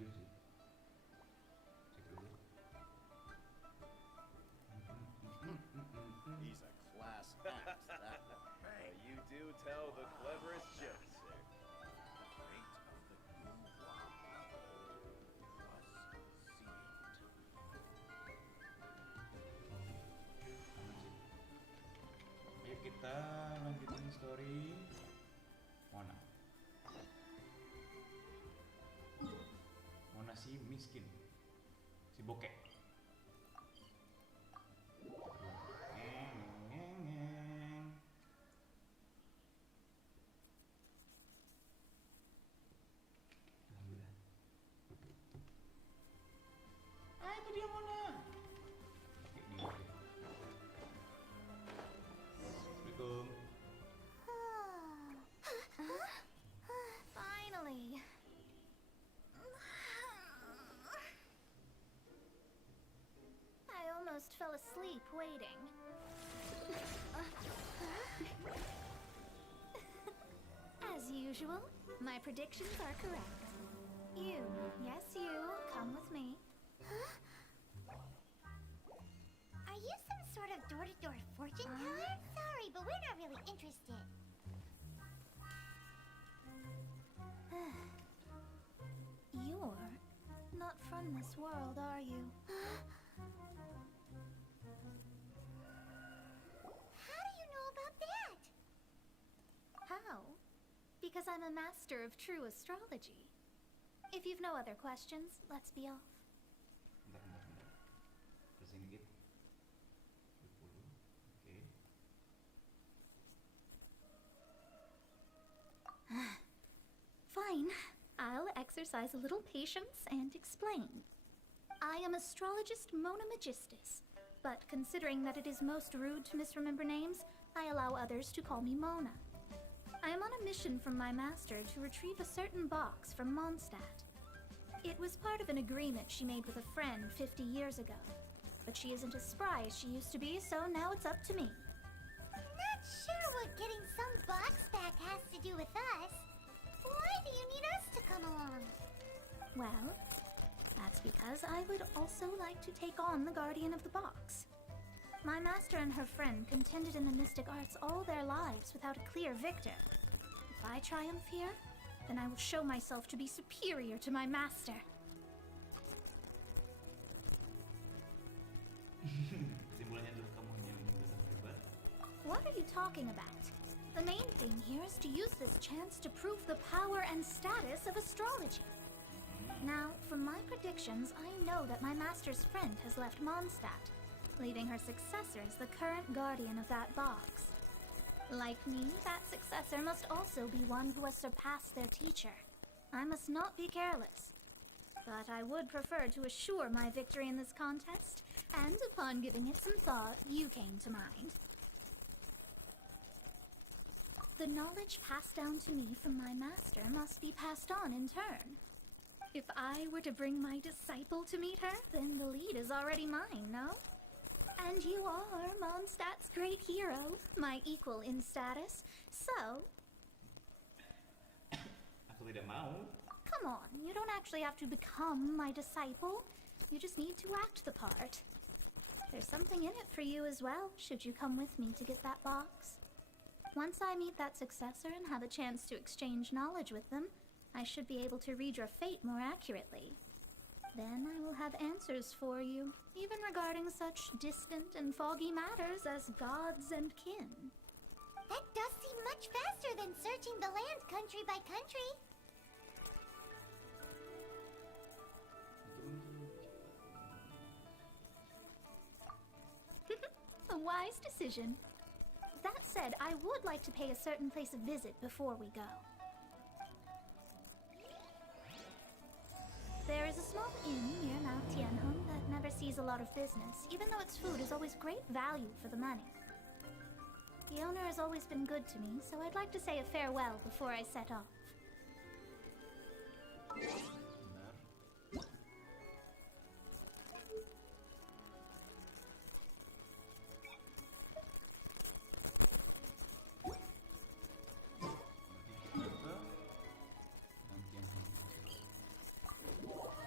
hijau sih. Cek dulu. He's a class act, that one. You do tell the cleverest jokes, sir. The fate of the was sealed. Ayo kita lanjutin story Mona. Mona si miskin, si bokek. Alhamdulillah. Ah, itu dia Mona. Oke, ini oke. Assalamualaikum. Finally. I almost fell asleep waiting. As usual, my predictions are correct. You, yes you, come with me. Are you some sort of door-to-door fortune teller? Sorry, but we're not really interested. You're not from this world, are you? How do you know about that? How? Because I'm a master of true astrology. If you've no other questions, let's be off. Bentar. Kesini dikit. 20. Oke. Fine. I'll exercise a little patience and explain. I am astrologist Mona Magistus, but considering that it is most rude to misremember names, I allow others to call me Mona. I am on a mission from my master to retrieve a certain box from Mondstadt. It was part of an agreement she made with a friend 50 years ago, but she isn't as spry as she used to be, so now it's up to me. Not sure what getting some box back has to do with us. Why do you need us to come along? Well, that's because I would also like to take on the guardian of the box. My master and her friend contended in the mystic arts all their lives without a clear victor. If I triumph here, then I will show myself to be superior to my master. Kesimpulannya adalah kamu hanya menggunakan hebat. What are you talking about? The main thing here is to use this chance to prove the power and status of astrology. Now, from my predictions, I know that my master's friend has left Mondstadt, leaving her successor as the current guardian of that box. Like me, that successor must also be one who has surpassed their teacher. I must not be careless. But I would prefer to assure my victory in this contest, and upon giving it some thought, you came to mind. The knowledge passed down to me from my master must be passed on in turn. If I were to bring my disciple to meet her, then the lead is already mine, no? And you are Mondstadt's great hero, my equal in status, so... Aku tidak mau. Come on, you don't actually have to become my disciple. You just need to act the part. There's something in it for you as well, should you come with me to get that box. Once I meet that successor and have a chance to exchange knowledge with them, I should be able to read your fate more accurately. Then I will have answers for you, even regarding such distant and foggy matters as gods and kin. That does seem much faster than searching the land country by country. A wise decision. That said, I would like to pay a certain place a visit before we go. There is a small inn near Mount Tianheng that never sees a lot of business, even though its food is always great value for the money. The owner has always been good to me, so I'd like to say a farewell before I set off. Benar. Nanti yang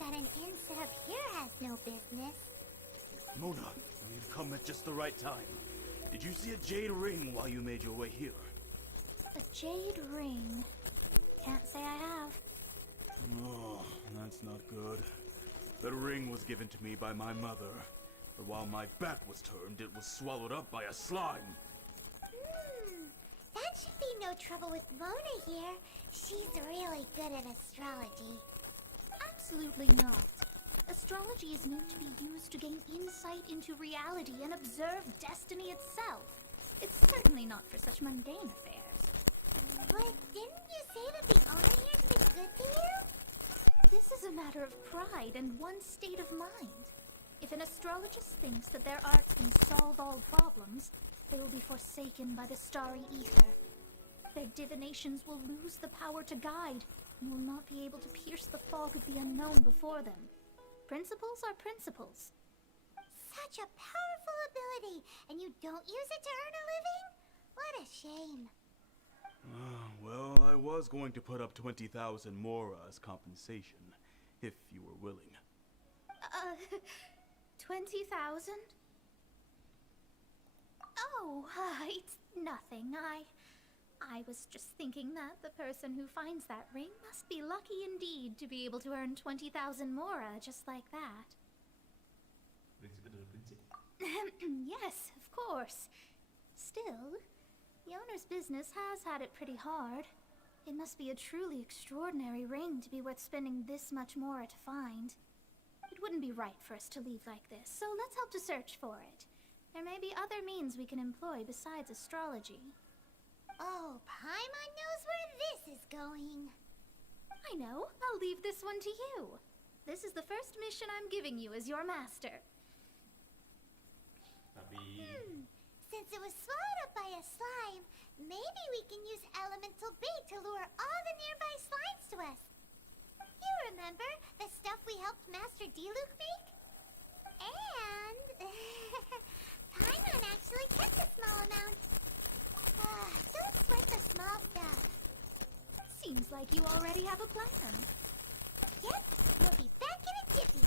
that an inn set up here has no business. Mona, you've come at just the right time. Did you see a jade ring while you made your way here? A jade ring. Can't say I have. Oh, that's not good. That ring was given to me by my mother. But while my back was turned, it was swallowed up by a slime. That should be no trouble with Mona here. She's really good at astrology. Absolutely not. Astrology is meant to be used to gain insight into reality and observe destiny itself. It's certainly not for such mundane affairs. But didn't you say that the owner here's been good to you? This is a matter of pride and one's state of mind. If an astrologist thinks that their art can solve all problems, they will be forsaken by the starry ether. Their divinations will lose the power to guide and will not be able to pierce the fog of the unknown before them. Principles are principles. Such a powerful ability, and you don't use it to earn a living? What a shame. Well, I was going to put up 20,000 Mora as compensation, if you were willing. 20,000? Oh, it's nothing. I was just thinking that the person who finds that ring must be lucky indeed to be able to earn 20,000 Mora just like that. Prinsip adalah prinsip. Yes, of course. Still, the owner's business has had it pretty hard. It must be a truly extraordinary ring to be worth spending this much Mora to find. It wouldn't be right for us to leave like this, so let's help to search for it. There may be other means we can employ besides astrology. Oh, Paimon knows where this is going. I know. I'll leave this one to you. This is the first mission I'm giving you as your master. Tapi Since it was swallowed up by a slime, maybe we can use elemental bait to lure all the nearby slimes to us. You remember the stuff we helped Master Diluc make? And Paimon actually kept a small amount. Don't sweat the small stuff. Seems like you already have a plan. Yep, we'll be back in a jiffy.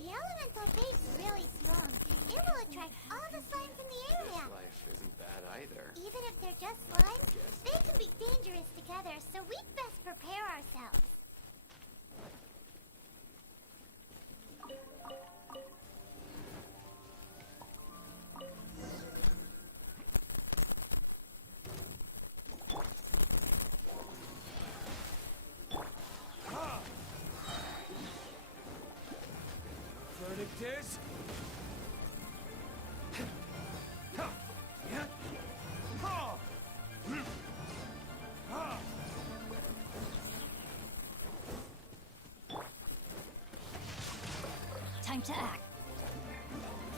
The elemental bait's really strong. It will attract all the slimes in the area. This life isn't bad either. Even if they're just slimes, they can be dangerous together, so we'd best prepare ourselves. Verdict is... Time to act.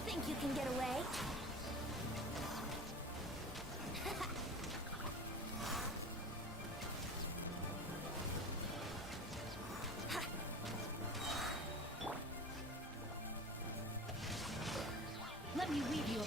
Think you can get away? Let me weave you a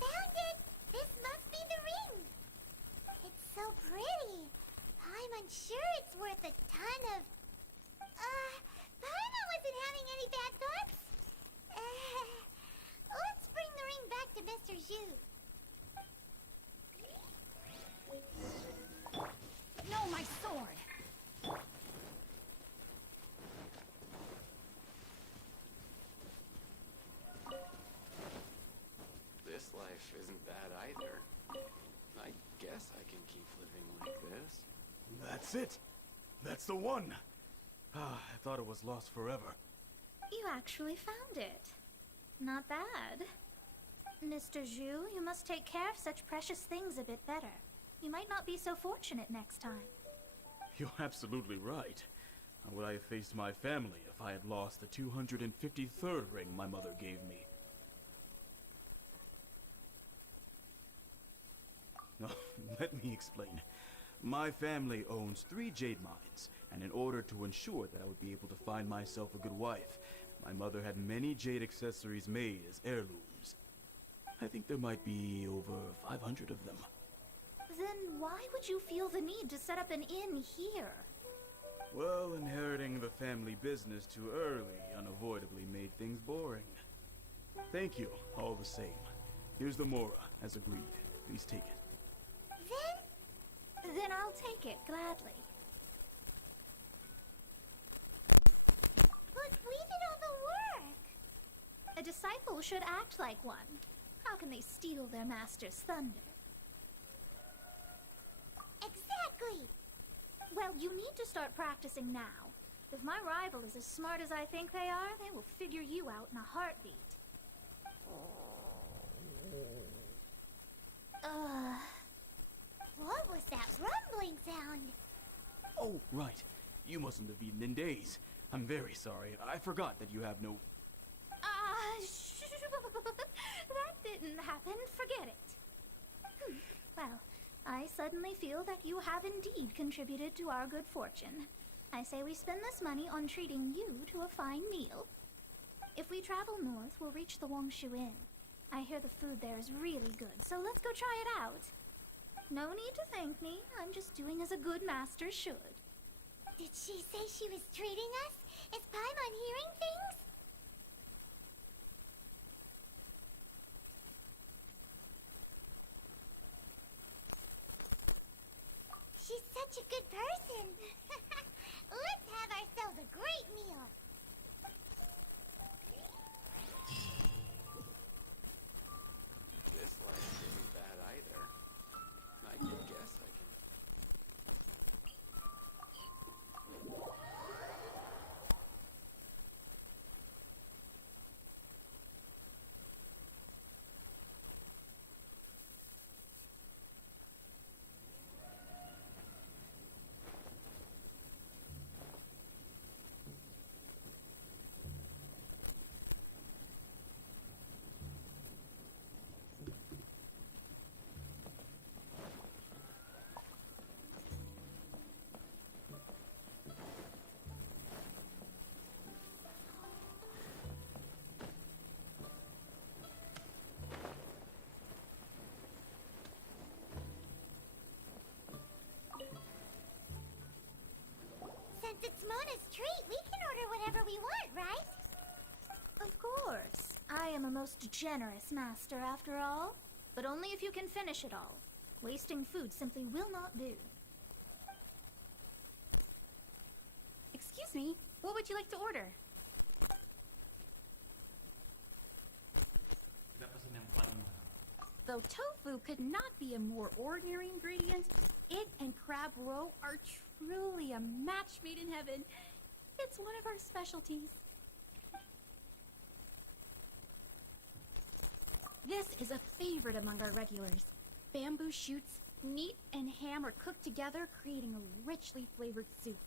Found it! This must be the ring! It's so pretty. Paimon sure it's worth a ton of... Paimon wasn't having any bad thoughts? Let's bring the ring back to Mr. Zhu. No, my sword! This life isn't bad either. I guess I can keep living like this. That's it! That's the one! I thought it was lost forever. You actually found it. Not bad. Mr. Zhu, you must take care of such precious things a bit better. You might not be so fortunate next time. You're absolutely right. How would I have faced my family if I had lost the 253rd ring my mother gave me? No, let me explain. My family owns 3 jade mines, and in order to ensure that I would be able to find myself a good wife, my mother had many jade accessories made as heirlooms. I think there might be over 500 of them. Then why would you feel the need to set up an inn here? Well, inheriting the family business too early unavoidably made things boring. Thank you, all the same. Here's the Mora, as agreed. Please take it. Then I'll take it gladly. But we did all the work. A disciple should act like one. How can they steal their master's thunder? Exactly. Well, you need to start practicing now. If my rival is as smart as I think they are, they will figure you out in a heartbeat. What was that rumbling sound? Oh, right. You mustn't have eaten in days. I'm very sorry. I forgot that you have no... That didn't happen. Forget it. Well, I suddenly feel that you have indeed contributed to our good fortune. I say we spend this money on treating you to a fine meal. If we travel north, we'll reach the Wongshu Inn. I hear the food there is really good, so let's go try it out. No need to thank me. I'm just doing as a good master should. Did she say she was treating us? Is Paimon hearing things? She's such a good person. Let's have ourselves a great meal. This life isn't bad either. I can guess I can. Since it's Mona's treat, we can order whatever we want, right? Of course. I am a most generous master, after all. But only if you can finish it all. Wasting food simply will not do. Excuse me, what would you like to order? Though tofu could not be a more ordinary ingredient, it and crab roe are truly a match made in heaven. It's one of our specialties. This is a favorite among our regulars. Bamboo shoots, meat, and ham are cooked together, creating a richly flavored soup.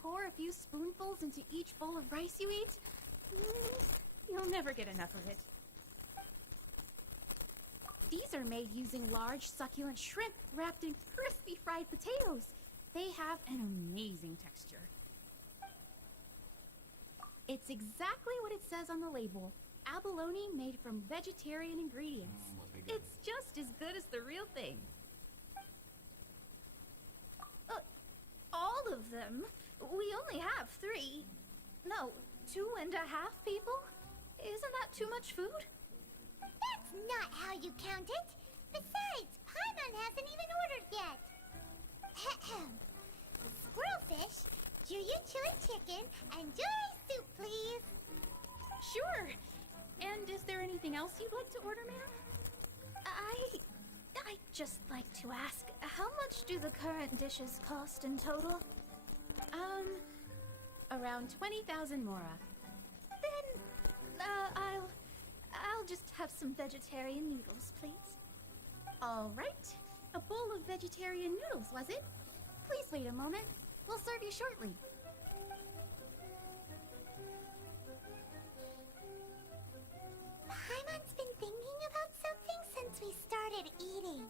Pour a few spoonfuls into each bowl of rice you eat. You'll never get enough of it. These are made using large, succulent shrimp wrapped in crispy fried potatoes. They have an amazing texture. It's exactly what it says on the label. Abalone made from vegetarian ingredients. It's just as good as the real thing. All of them? We only have 3. No, 2.5 people? Isn't that too much food? That's not how you count it. Besides, Paimon hasn't even ordered yet. Squirrelfish, Juyu chili chicken, and Joy soup, please. Sure. And is there anything else you'd like to order, ma'am? I'd just like to ask, how much do the current dishes cost in total? Around 20,000 mora. Then, I'll just have some vegetarian noodles, please. All right. A bowl of vegetarian noodles, was it? Please wait a moment. We'll serve you shortly. Paimon's been thinking about something since we started eating.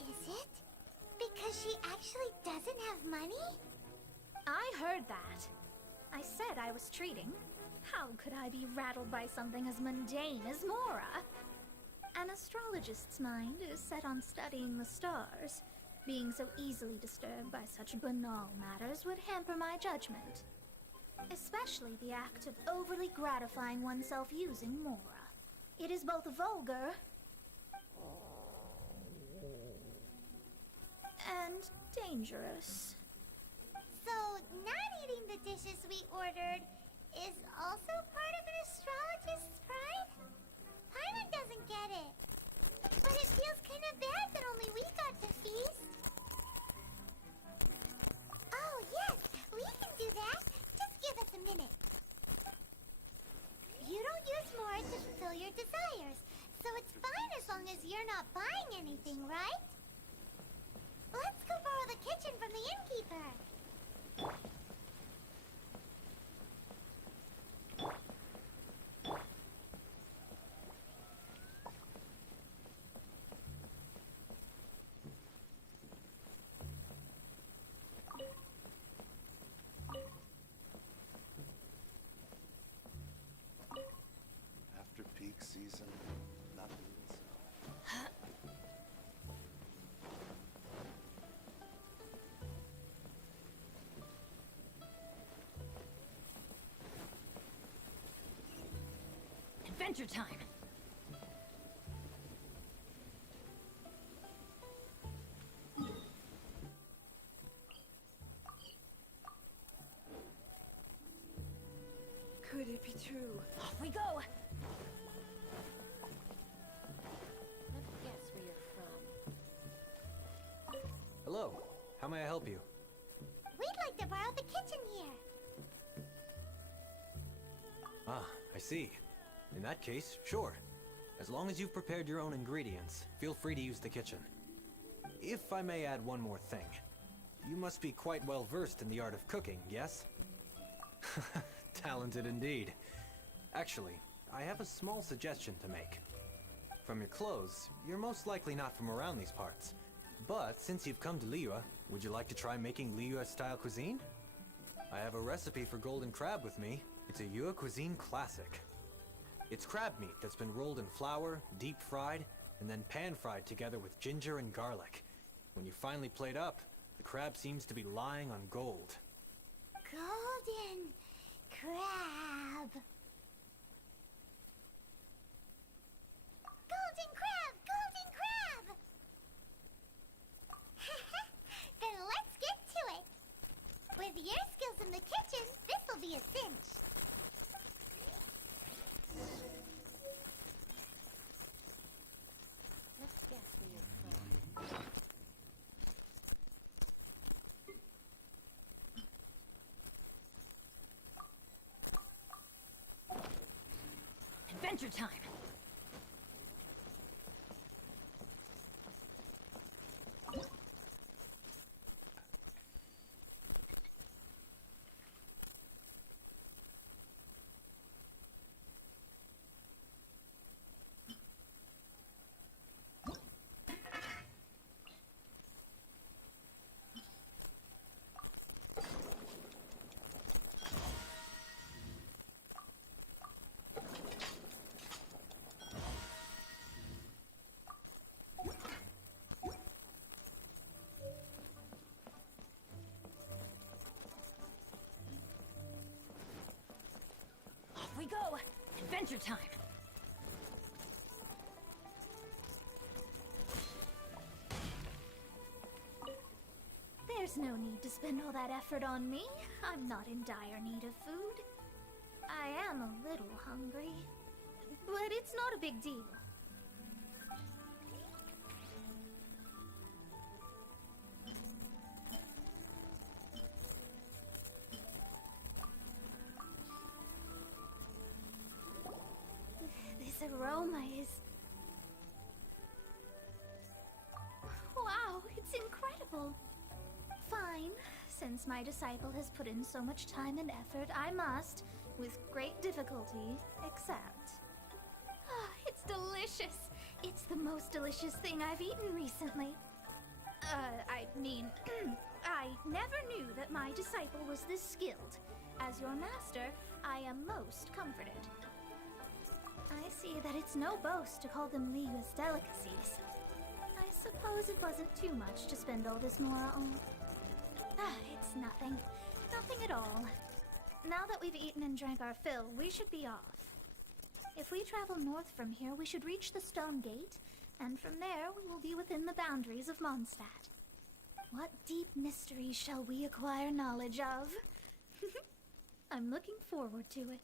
Is it? Because she actually doesn't have money? I heard that. I said I was treating. How could I be rattled by something as mundane as Mora? An astrologist's mind is set on studying the stars. Being so easily disturbed by such banal matters would hamper my judgment. Especially the act of overly gratifying oneself using Mora. It is both vulgar and dangerous. So, not eating the dishes we ordered is also part of an astrologist's pride? Paimon doesn't get it. But it feels kind of bad that only we got to feast. Oh, yes, we can do that. Just give us a minute. You don't use more to fulfill your desires, so it's fine as long as you're not buying anything, right? Let's go borrow the kitchen from the innkeeper. After peak season, nothing's... Adventure time! Could it be true? Off we go! Let's guess where you're from. Hello. How may I help you? We'd like to borrow the kitchen here. Ah, I see. In that case, sure. As long as you've prepared your own ingredients, feel free to use the kitchen. If I may add one more thing. You must be quite well versed in the art of cooking, yes? Talented indeed. Actually, I have a small suggestion to make. From your clothes, you're most likely not from around these parts. But since you've come to Liyue, would you like to try making Liyue-style cuisine? I have a recipe for golden crab with me. It's a Yue cuisine classic. It's crab meat that's been rolled in flour, deep fried, and then pan-fried together with ginger and garlic. When you finally plate up, the crab seems to be lying on gold. Golden crab. Golden crab! Golden crab! Then let's get to it. With your skills in the kitchen, this'll be a cinch. Let's guess where you're from. Adventure time! Off we go! Adventure time! There's no need to spend all that effort on me. I'm not in dire need of food. I am a little hungry, but it's not a big deal. This aroma is... Wow! Since my disciple has put in so much time and effort, I must, with great difficulty, accept. Ah, it's delicious. It's the most delicious thing I've eaten recently. I mean, I never knew that my disciple was this skilled. As your master, I am most comforted. I see that it's no boast to call them Liyue's delicacies. I suppose it wasn't too much to spend all this mora on. Ah, it's nothing. Nothing at all. Now that we've eaten and drank our fill, we should be off. If we travel north from here, we should reach the Stone Gate, and from there we will be within the boundaries of Mondstadt. What deep mysteries shall we acquire knowledge of? I'm looking forward to it.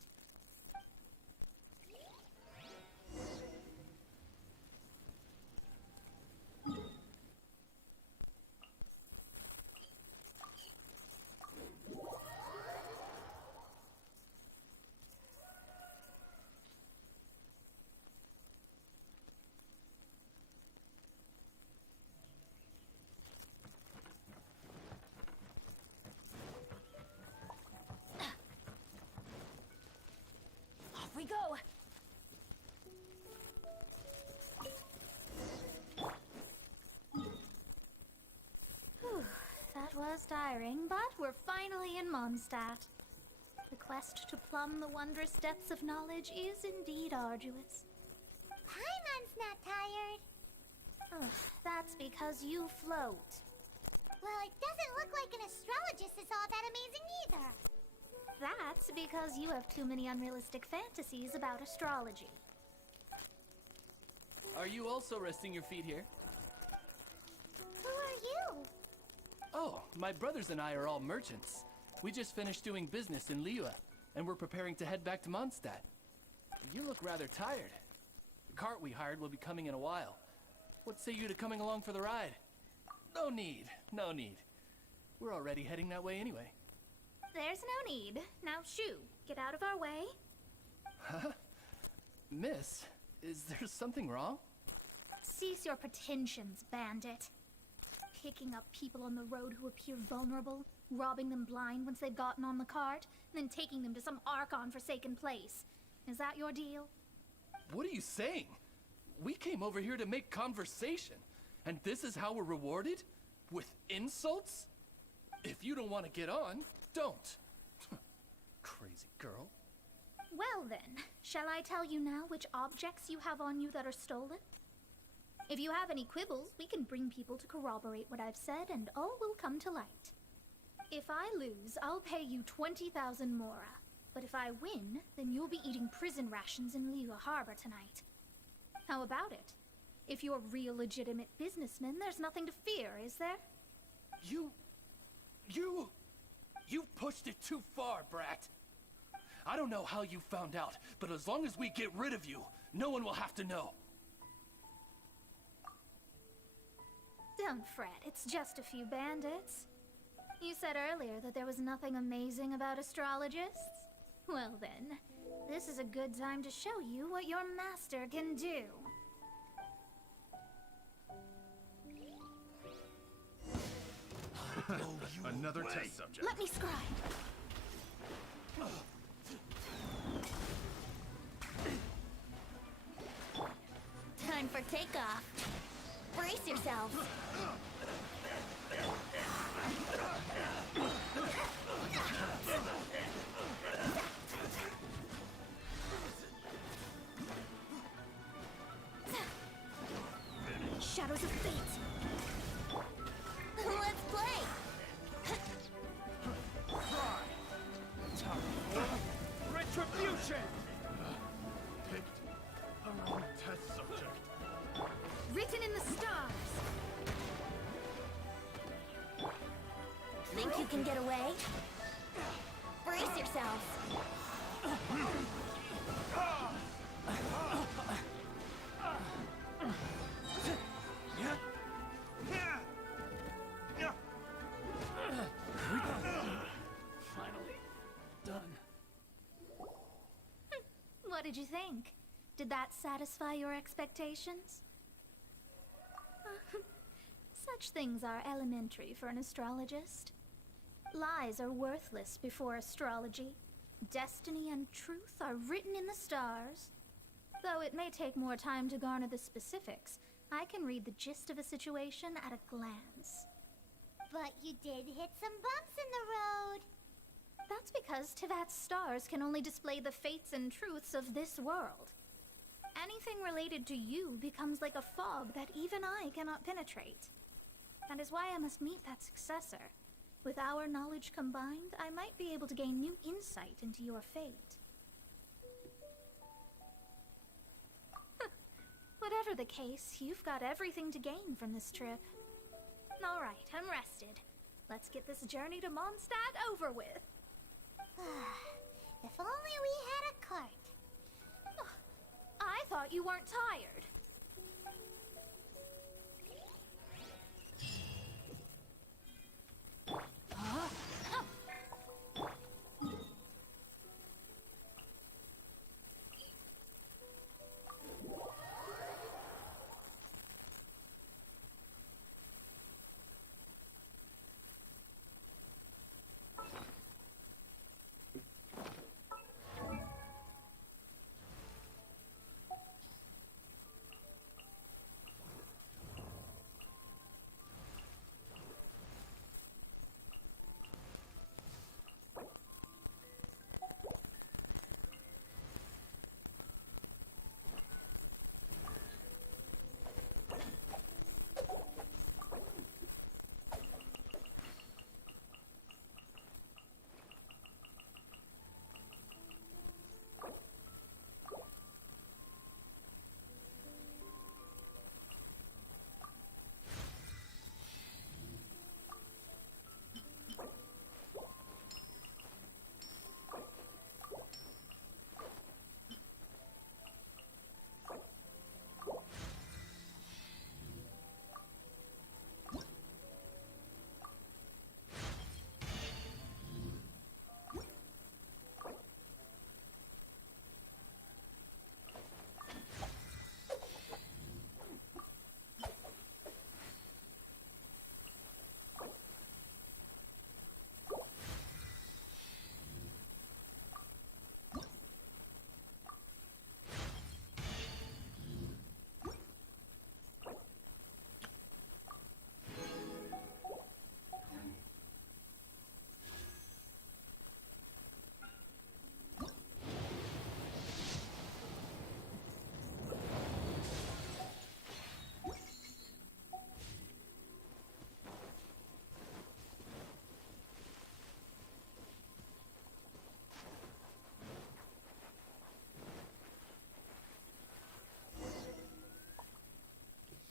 We go! Whew, that was tiring, but we're finally in Mondstadt. The quest to plumb the wondrous depths of knowledge is indeed arduous. Paimon's not tired. Ugh, that's because you float. Well, it doesn't look like an astrologist is all that amazing either. That's because you have too many unrealistic fantasies about astrology. Are you also resting your feet here? Who are you? Oh, my brothers and I are all merchants. We just finished doing business in Liyue, and we're preparing to head back to Mondstadt. You look rather tired. The cart we hired will be coming in a while. What say you to coming along for the ride? No need, no need. We're already heading that way anyway. There's no need. Now shoo, get out of our way. Huh? Miss, is there something wrong? Cease your pretensions, bandit. Picking up people on the road who appear vulnerable, robbing them blind once they've gotten on the cart, and then taking them to some Archon-forsaken place. Is that your deal? What are you saying? We came over here to make conversation, and this is how we're rewarded? With insults? If you don't want to get on, don't. Crazy girl. Well then, shall I tell you now which objects you have on you that are stolen? If you have any quibbles, we can bring people to corroborate what I've said, and all will come to light. If I lose, I'll pay you 20,000 mora. But if I win, then you'll be eating prison rations in Liyue Harbor tonight. How about it? If you're real legitimate businessmen, there's nothing to fear, is there? You pushed it too far, brat. I don't know how you found out, but as long as we get rid of you, no one will have to know. Don't fret, it's just a few bandits. You said earlier that there was nothing amazing about astrologists? Well then, this is a good time to show you what your master can do. Another test subject. Let me scribe. Time for takeoff. Brace yourselves. Shadows of fate. Let's play. Retribution! Picked the wrong test subject. Written in the stars. Think you can get away? Brace yourselves. Finally, done. What did you think? Did that satisfy your expectations? Such things are elementary for an astrologist. Lies are worthless before astrology. Destiny and truth are written in the stars. Though it may take more time to garner the specifics, I can read the gist of a situation at a glance. But you did hit some bumps in the road. That's because Tivat's stars can only display the fates and truths of this world. Anything related to you becomes like a fog that even I cannot penetrate. That is why I must meet that successor. With our knowledge combined, I might be able to gain new insight into your fate. Whatever the case, you've got everything to gain from this trip. All right, I'm rested. Let's get this journey to Mondstadt over with. If only we had a cart. I thought you weren't tired.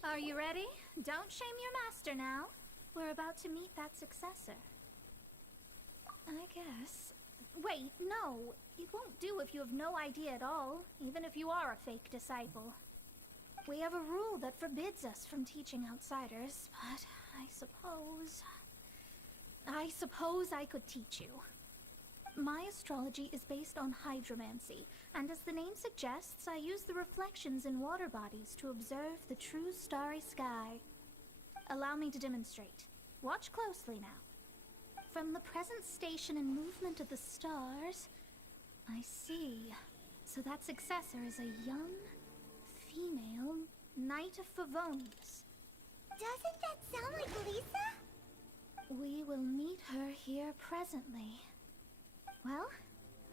Are you ready? Don't shame your master now. We're about to meet that successor. I guess. Wait, no. It won't do if you have no idea at all, even if you are a fake disciple. We have a rule that forbids us from teaching outsiders, but I suppose I could teach you. My astrology is based on hydromancy, and as the name suggests, I use the reflections in water bodies to observe the true starry sky. Allow me to demonstrate. Watch closely now. From the present station and movement of the stars, I see. So that successor is a young, female Knight of Favonius. Doesn't that sound like Lisa? We will meet her here presently. Well,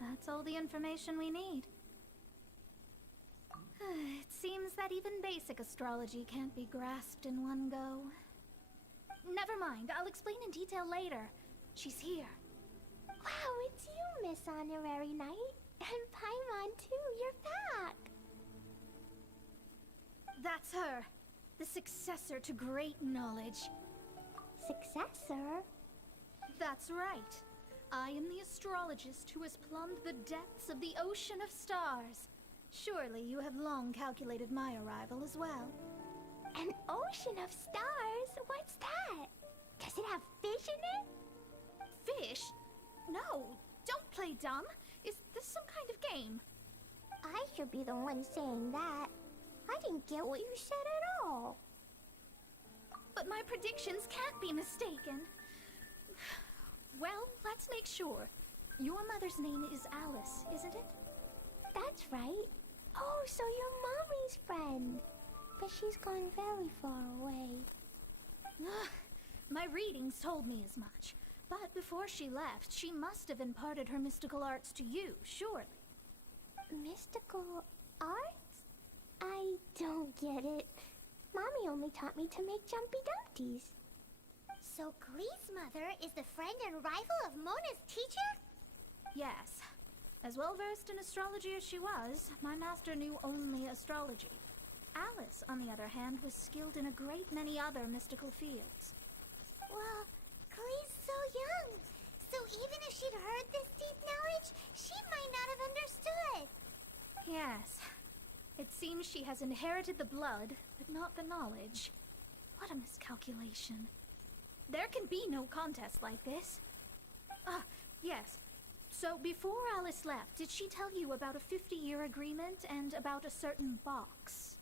that's all the information we need. It seems that even basic astrology can't be grasped in one go. Never mind, I'll explain in detail later. She's here. Wow, it's you, Miss Honorary Knight. And Paimon, too, you're back. That's her. The successor to great knowledge. Successor? That's right. I am the astrologist who has plumbed the depths of the ocean of stars. Surely you have long calculated my arrival as well. An ocean of stars? What's that? Does it have fish in it? Fish? No, don't play dumb. Is this some kind of game? I should be the one saying that. I didn't get what you said at all. But my predictions can't be mistaken. Well, let's make sure. Your mother's name is Alice, isn't it? That's right. Oh, so you're Mommy's friend. But she's gone very far away. My readings told me as much. But before she left, she must have imparted her mystical arts to you, surely. Mystical arts? I don't get it. Mommy only taught me to make Jumpy Dumpties. So Glee's mother is the friend and rival of Mona's teacher? Yes. As well versed in astrology as she was, my master knew only astrology. Alice, on the other hand, was skilled in a great many other mystical fields. Well, Glee's so young. So even if she'd heard this deep knowledge, she might not have understood. Yes. It seems she has inherited the blood, but not the knowledge. What a miscalculation. There can be no contest like this. Ah, yes. So before Alice left, did she tell you about a 50-year agreement and about a certain box?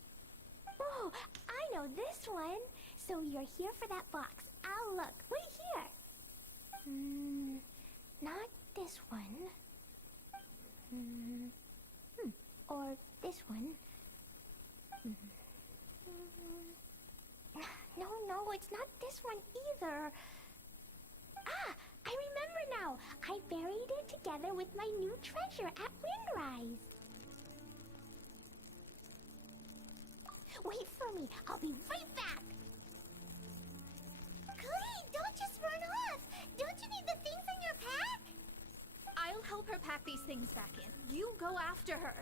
Oh, I know this one. So you're here for that box. I'll look. Wait here. Not this one. Or this one. No, it's not this one either. Ah, I remember now. I buried it together with my new treasure at Windrise. Wait for me. I'll be right back. Glee, don't just run off. Don't you need the things in your pack? I'll help her pack these things back in. You go after her.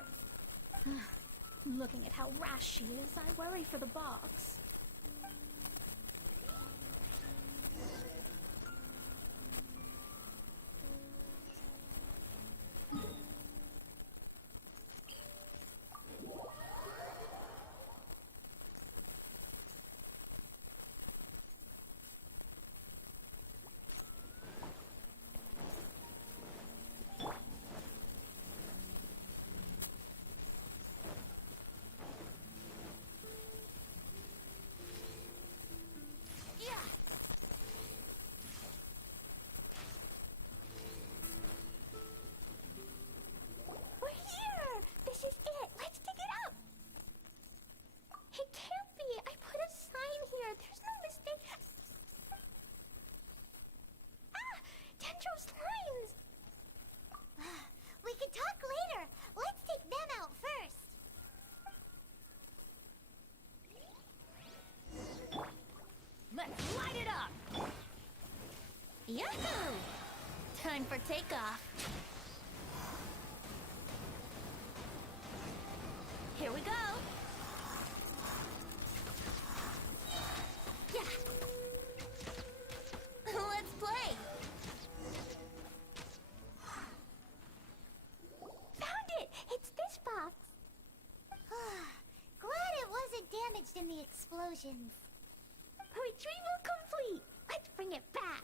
Looking at how rash she is, I worry for the box. We can talk later. Let's take them out first. Let's light it up! Yahoo! Time for takeoff. Here we go. Yeah. Let's play. Found it! It's this box. Glad it wasn't damaged in the explosions. Retrieval complete. Let's bring it back.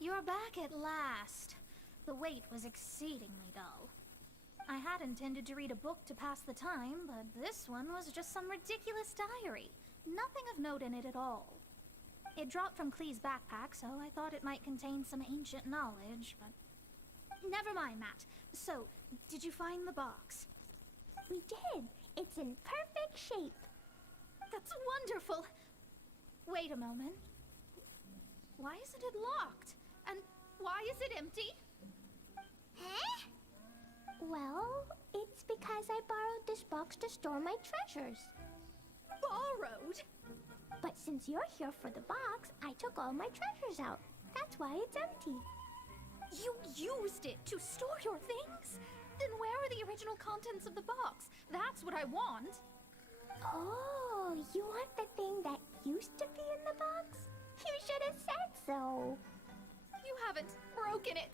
You're back at last. The wait was exceedingly dull. I had intended to read a book to pass the time, but this one was just some ridiculous diary. Nothing of note in it at all. It dropped from Klee's backpack, so I thought it might contain some ancient knowledge, but... Never mind that. So, did you find the box? We did. It's in perfect shape. That's wonderful! Wait a moment. Why isn't it locked? And why is it empty? Huh? Well, it's because I borrowed this box to store my treasures. Borrowed? But since you're here for the box, I took all my treasures out. That's why it's empty. You used it to store your things? Then where are the original contents of the box? That's what I want. Oh, you want the thing that used to be in the box? You should have said so. You haven't broken it,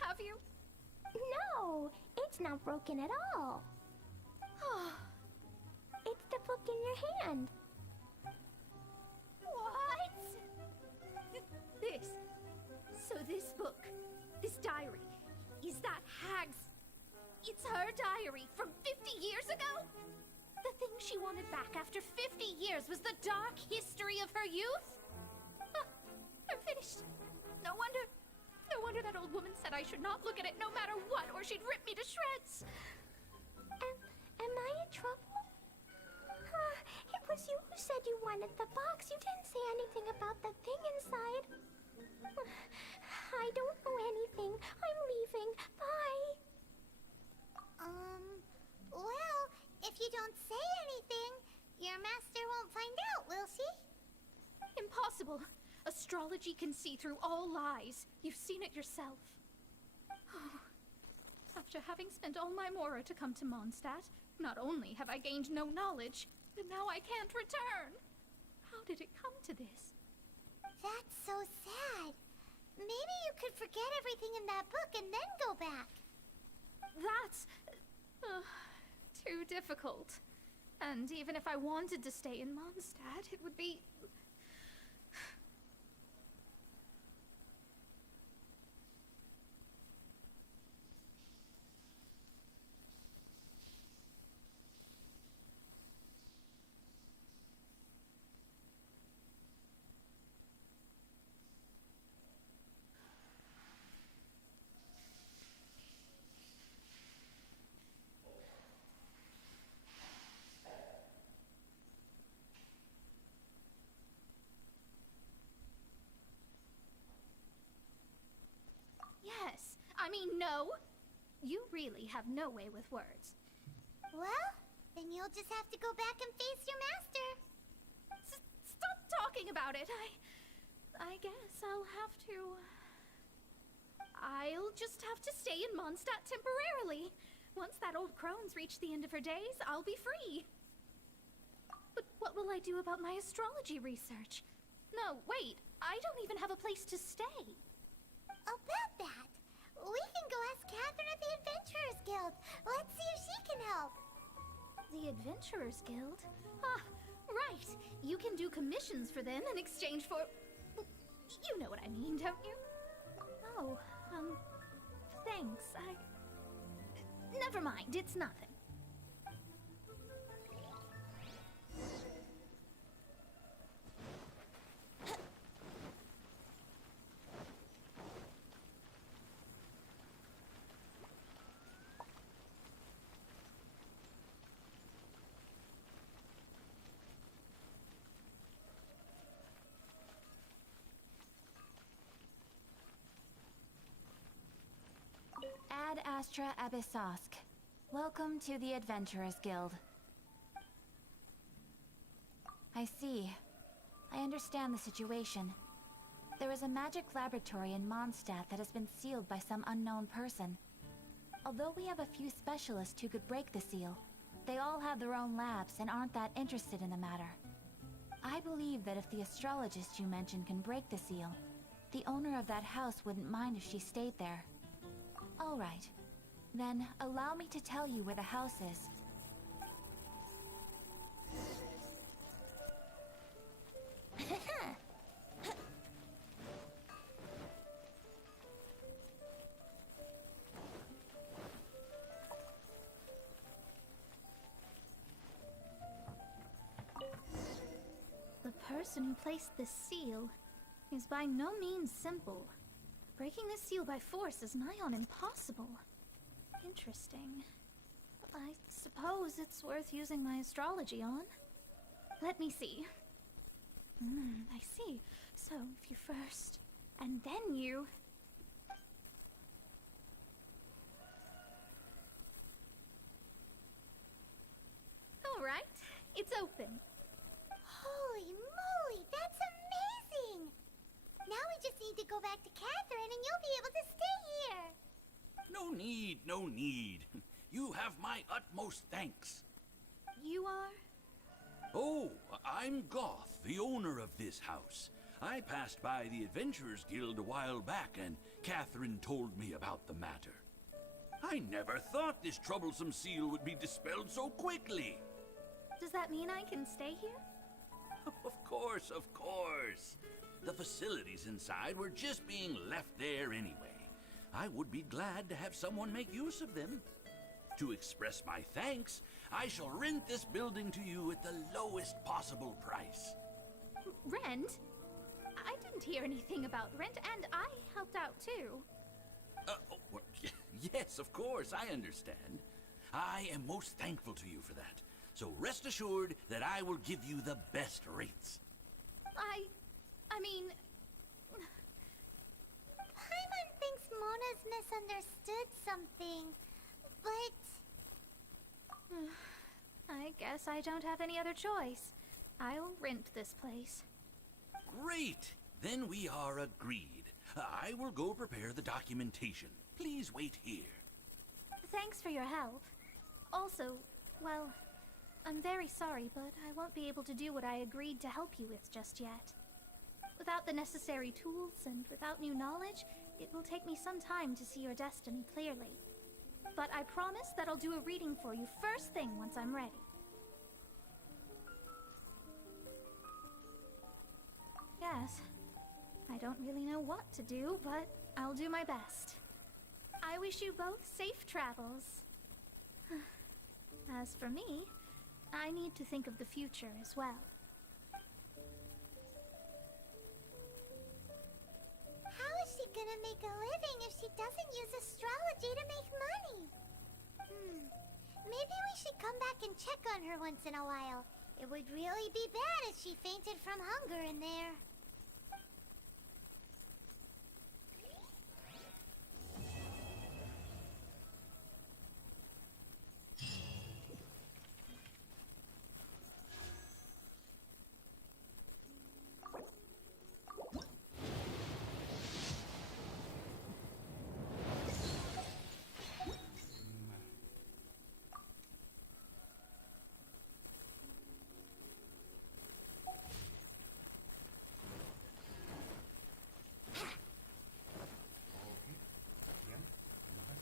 have you? No, it It's not broken at all. It's the book in your hand. What? This book, this diary, is that Hag's? It's her diary from 50 years ago? The thing she wanted back after 50 years was the dark history of her youth? I'm finished. No wonder that old woman said I should not look at it no matter what, or she'd rip me to shreds. Am I in trouble? It was you who said you wanted the box. You didn't say anything about the thing inside. I don't know anything. I'm leaving. Bye. Well, if you don't say anything, your master won't find out, will she? Impossible. Astrology can see through all lies. You've seen it yourself. After having spent all my mora to come to Mondstadt, not only have I gained no knowledge, but now I can't return. How did it come to this? That's so sad. Maybe you could forget everything in that book and then go back. That's too difficult. And even if I wanted to stay in Mondstadt, it would be... Yes, I mean no. You really have no way with words. Well, then you'll just have to go back and face your master. Stop talking about it. I guess I'll have to... I'll just have to stay in Mondstadt temporarily. Once that old crone's reached the end of her days, I'll be free. But what will I do about my astrology research? No, wait, I don't even have a place to stay. About that, we can go ask Catherine at the Adventurers Guild. Let's see if she can help. The Adventurers Guild? Ah, right. You can do commissions for them in exchange for... You know what I mean, don't you? Oh, thanks. Never mind, it's nothing. Ad Astra Abyssosk. Welcome to the Adventurers Guild. I see. I understand the situation. There is a magic laboratory in Mondstadt that has been sealed by some unknown person. Although we have a few specialists who could break the seal, they all have their own labs and aren't that interested in the matter. I believe that if the astrologist you mentioned can break the seal, the owner of that house wouldn't mind if she stayed there. All right. Then, allow me to tell you where the house is. The person who placed the seal is by no means simple. Breaking this seal by force is nigh on impossible. Interesting. I suppose it's worth using my astrology on. Let me see. I see. So, if you first, and then you... Alright, it's open. Holy moly, that's amazing! Now we just need to go back to Catherine and you'll be able to stay here. No need, no need. You have my utmost thanks. You are? Oh, I'm Goth, the owner of this house. I passed by the Adventurers Guild a while back, and Catherine told me about the matter. I never thought this troublesome seal would be dispelled so quickly. Does that mean I can stay here? Of course, of course. The facilities inside were just being left there anyway. I would be glad to have someone make use of them. To express my thanks, I shall rent this building to you at the lowest possible price. Rent? I didn't hear anything about rent, and I helped out too. Yes, of course, I understand. I am most thankful to you for that. So rest assured that I will give you the best rates. I mean... Paimon thinks Mona's misunderstood something, but... I guess I don't have any other choice. I'll rent this place. Great! Then we are agreed. I will go prepare the documentation. Please wait here. Thanks for your help. Also, well, I'm very sorry, but I won't be able to do what I agreed to help you with just yet. Without the necessary tools and without new knowledge, it will take me some time to see your destiny clearly. But I promise that I'll do a reading for you first thing once I'm ready. Yes, I don't really know what to do, but I'll do my best. I wish you both safe travels. As for me, I need to think of the future as well. How is she gonna make a living if she doesn't use astrology to make money? Maybe we should come back and check on her once in a while. It would really be bad if she fainted from hunger in there.